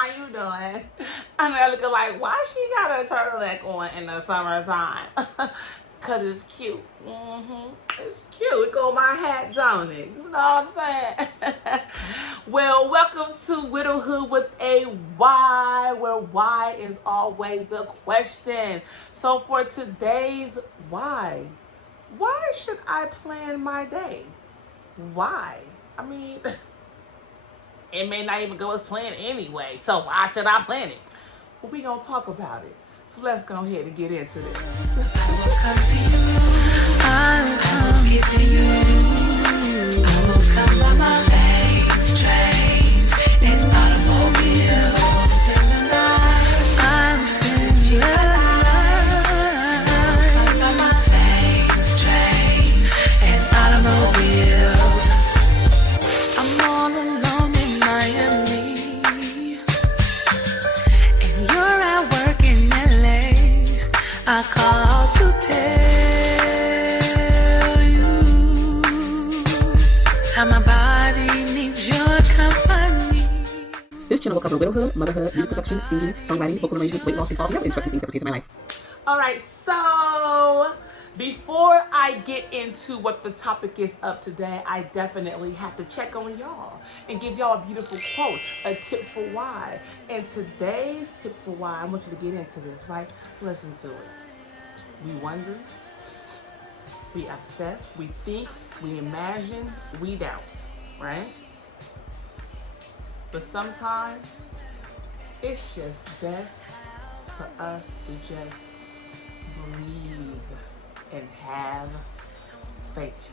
How you doing? I'm there looking like, why she got a turtleneck on in the summertime? Cause it's cute. It's cute. It go with my hat, don't it? You know what I'm saying? Well, welcome to Wydowhood with a why, where why is always the question. So for today's why should I plan my day? Why? I mean, it may not even go as planned anyway, so why should I plan it? Well, we gonna talk about it. So let's go ahead and get into this. I will come to you. I will come get to you. I will come on my planes, trains, and automobiles. I'm spending your life. On my planes, trains, and automobiles. I'm all alone in Miami, and you're at work in LA. I call to tell you how my body needs your company. This channel will cover widowhood, motherhood, music production, singing, songwriting, vocal arrangement, weight loss, and all the other interesting things that pertain to my life. All right, so before I get into what the topic is of today, I definitely have to check on y'all and give y'all a beautiful quote, a tip for why. And today's tip for why, I want you to get into this, right? Listen to it. We wonder, we obsess, we think, we imagine, we doubt, right? But sometimes it's just best for us to just breathe and have faith.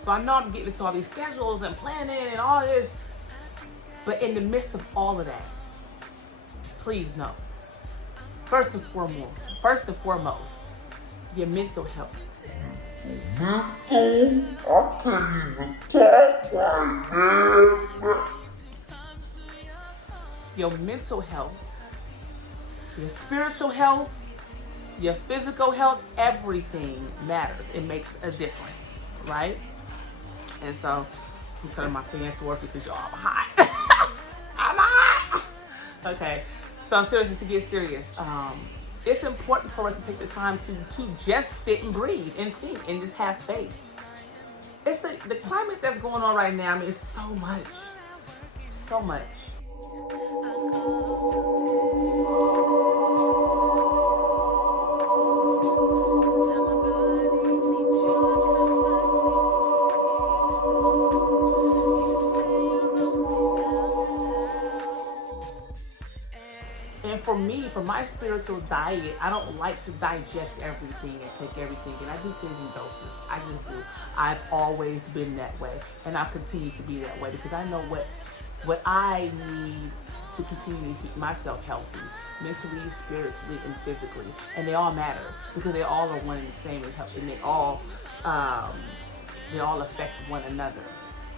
So I know I'm getting into all these schedules and planning and all this, but in the midst of all of that, please know, first and foremost, your mental health. I can't even talk right now. Your mental health, your spiritual health, your physical health, everything matters. It makes a difference, right? And so I'm turning my fan towards because y'all, I'm hot. I'm hot. Okay, so I'm serious to get serious. It's important for us to take the time to just sit and breathe and think and just have faith. It's the climate that's going on right now. I mean, it's so much. And for me, for my spiritual diet, I don't like to digest everything and take everything, and I do things in doses. I just do. I've always been that way, and I'll continue to be that way because I know what I need to continue to keep myself healthy, mentally, spiritually, and physically. And they all matter because they all are one and the same, and they all affect one another,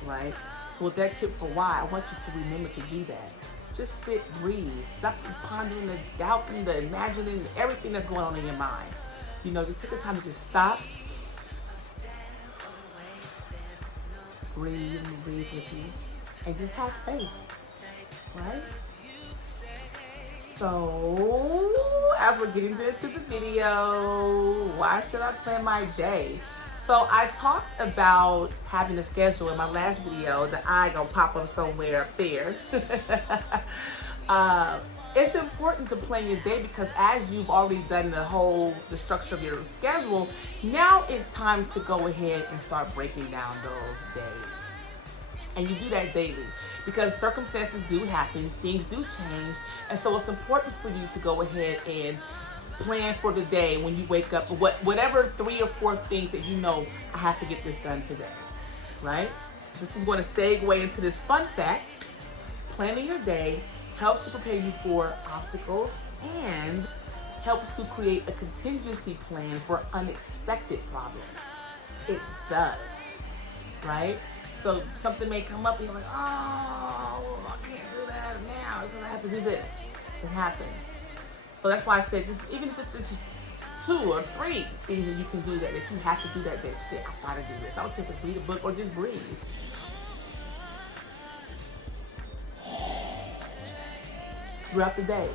right? So with that tip for why, I want you to remember to do that. Just sit, breathe, stop pondering the doubts and the imagining, everything that's going on in your mind. You know, just take the time to just stop, breathe with you, and just have faith, right? So, as we're getting into the video, why should I plan my day? So I talked about having a schedule in my last video. The eye gonna pop up somewhere up there. It's important to plan your day because as you've already done the structure of your schedule, now it's time to go ahead and start breaking down those days. And you do that daily because circumstances do happen, things do change, and so it's important for you to go ahead and plan for the day when you wake up, whatever 3 or 4 things that you know, I have to get this done today, right? This is going to segue into this fun fact. Planning your day helps to prepare you for obstacles and helps to create a contingency plan for unexpected problems. It does, right? So something may come up and you're like, oh, I can't do that now because I have to do this. It happens. So that's why I said, just even if it's just 2 or 3 things that you can do that you have to do that day. Say, I gotta do this. I don't care if it's read a book or just breathe. throughout the day.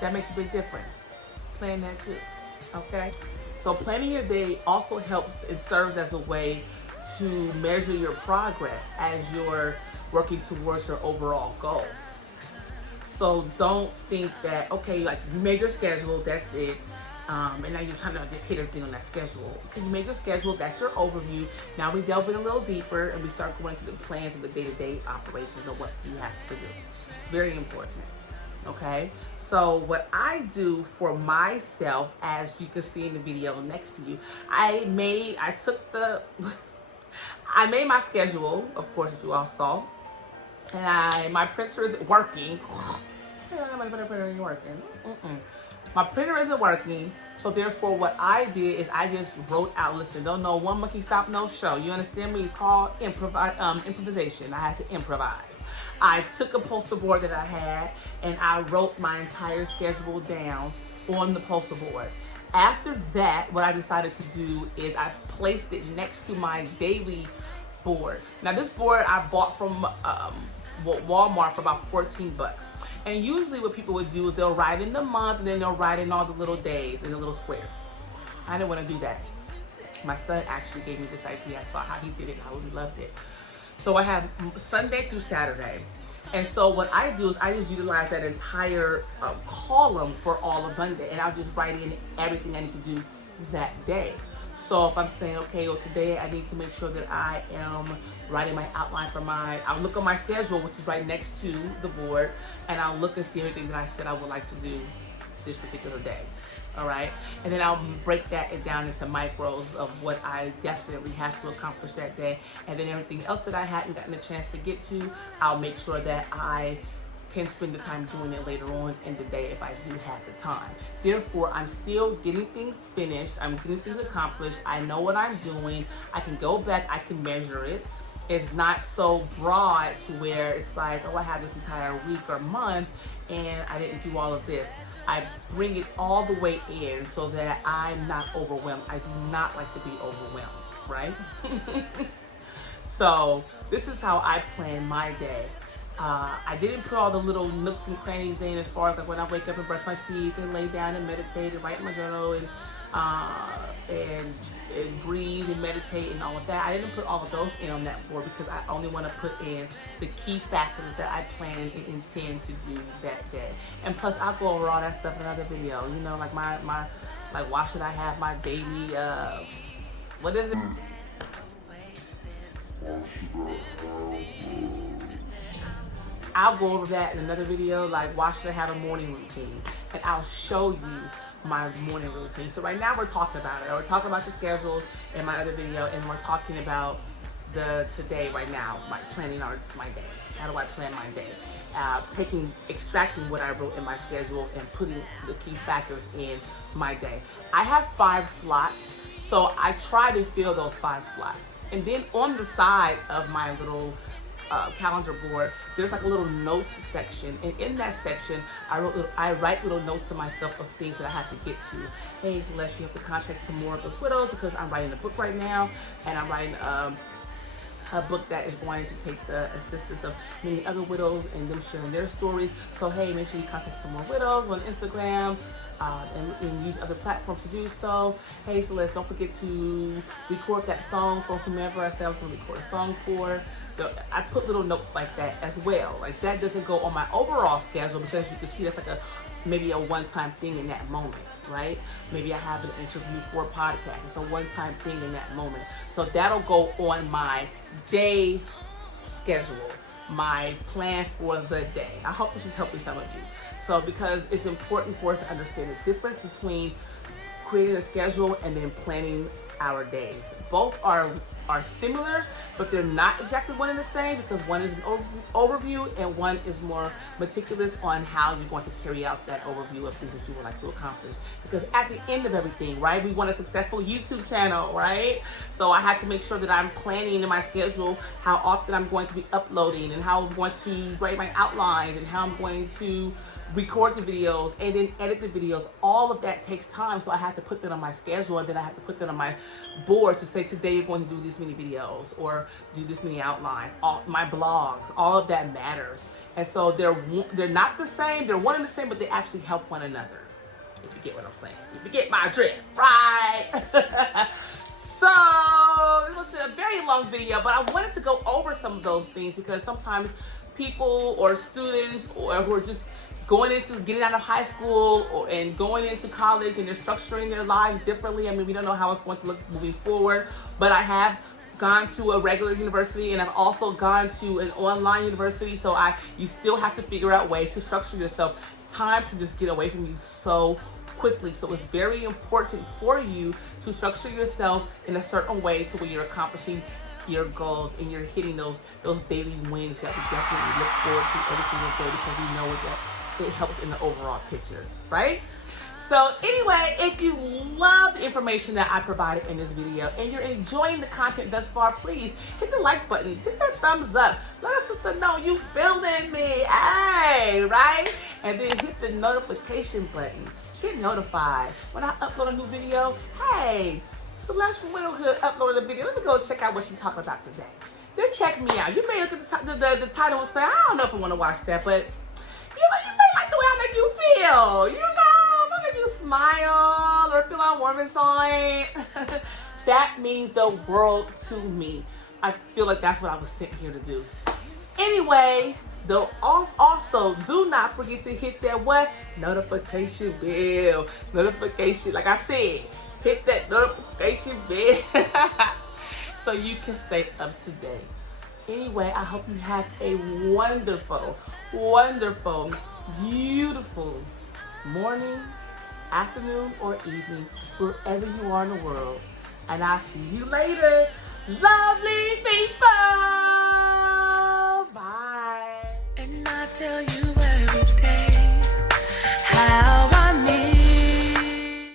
That makes a big difference. Plan that too, okay? So planning your day also helps, it serves as a way to measure your progress as you're working towards your overall goals. So don't think that, okay, like you made your schedule, that's it, and now you're trying to just hit everything on that schedule. Okay, you made your schedule, that's your overview. Now we delve in a little deeper and we start going to the plans of the day-to-day operations of what you have to do. It's very important. Okay, so what I do for myself, as you can see in the video next to you, I made my schedule, of course, that you all saw, and my printer isn't working. My printer isn't working. My printer isn't working, so therefore what I did is I just wrote out, listen, don't know one monkey stop, no show. You understand me? It's called improvisation. I had to improvise. I took a poster board that I had and I wrote my entire schedule down on the poster board. After that, what I decided to do is I placed it next to my daily board. Now this board I bought from Walmart for about 14 bucks. And usually what people would do is they'll write in the month and then they'll write in all the little days and the little squares. I didn't want to do that. My son actually gave me this idea. I saw how he did it and I really loved it. So I have Sunday through Saturday. And so what I do is I just utilize that entire column for all of Monday. And I'll just write in everything I need to do that day. So if I'm saying, okay, well today I need to make sure that I am writing my outline for I'll look on my schedule, which is right next to the board, and I'll look and see everything that I said I would like to do this particular day. All right, and then I'll break that down into micros of what I definitely have to accomplish that day, and then everything else that I hadn't gotten a chance to get to, I'll make sure that I can spend the time doing it later on in the day if I do have the time. Therefore, I'm still getting things finished. I'm getting things accomplished. I know what I'm doing. I can go back. I can measure it. It's not so broad to where it's like, oh, I have this entire week or month and I didn't do all of this. I bring it all the way in so that I'm not overwhelmed. I do not like to be overwhelmed, right? So this is how I plan my day. I didn't put all the little nooks and crannies in as far as like when I wake up and brush my teeth and lay down and meditate and write in my journal and breathe and meditate and all of that. I didn't put all of those in on that board because I only want to put in the key factors that I plan and intend to do that day. And plus I'll go over all that stuff in another video. You know, like my like why should I have my baby what is it? I'll go over that in another video, like why should I have a morning routine? And I'll show you my morning routine. So right now we're talking about it. We're talking about the schedules in my other video, and we're talking about the today right now, like planning my day. How do I plan my day? Extracting what I wrote in my schedule and putting the key factors in my day. I have 5 slots, so I try to fill those 5 slots. And then on the side of my little calendar board, there's like a little notes section, and in that section I write little notes to myself of things that I have to get to. Hey Celeste, you have to contact some more of those widows because I'm writing a book right now, and I'm writing a book that is going to take the assistance of many other widows and them sharing their stories. So hey, make sure you contact some more widows on Instagram and use other platforms to do so. Hey Celeste, don't forget to record that song for whomever I said I was going to record a song for. So I put little notes like that as well. Like that doesn't go on my overall schedule because you can see that's like maybe a one-time thing in that moment, right? Maybe I have an interview for a podcast. It's a one-time thing in that moment. So that'll go on my day schedule, my plan for the day. I hope this is helping some of you. So because it's important for us to understand the difference between creating a schedule and then planning our days. Both are similar, but they're not exactly one and the same because one is an overview and one is more meticulous on how you're going to carry out that overview of things that you would like to accomplish. Because at the end of everything, right, we want a successful YouTube channel, right? So I have to make sure that I'm planning in my schedule how often I'm going to be uploading and how I'm going to write my outlines and how I'm going to record the videos and then edit the videos. All of that takes time, so I have to put that on my schedule, and then I have to put that on my board to say today you're going to do this many videos or do this many outlines. All my blogs, all of that matters, and so they're not the same. They're one and the same, but they actually help one another. If you get what I'm saying, if you get my drift, right? So this was a very long video, but I wanted to go over some of those things because sometimes people or students or who are just getting out of high school and going into college, and they're structuring their lives differently. I mean, we don't know how it's going to look moving forward, but I have gone to a regular university and I've also gone to an online university, so you still have to figure out ways to structure yourself. Time can just get away from you so quickly, so it's very important for you to structure yourself in a certain way to where you're accomplishing your goals and you're hitting those daily wins that we definitely look forward to every single day, because we know that it helps in the overall picture, right? So anyway, if you love the information that I provided in this video and you're enjoying the content thus far, please hit the like button, hit that thumbs up, let us know you feeling me, hey, right? And then hit the notification button, get notified when I upload a new video. Hey, Celeste from Wydowhood uploaded a video. Let me go check out what she's talking about today. Just check me out. You may look at the title and say, I don't know if I want to watch that, but you may like the way I make you feel. You know, I make you smile or feel I'm warm inside. That means the world to me. I feel like that's what I was sent here to do. Anyway, though, also do not forget to hit that notification bell. Notification, like I said, hit that notification bell so you can stay up to date. Anyway, I hope you have a wonderful, wonderful, beautiful morning, afternoon, or evening, wherever you are in the world. And I'll see you later, lovely people. Bye. And I tell you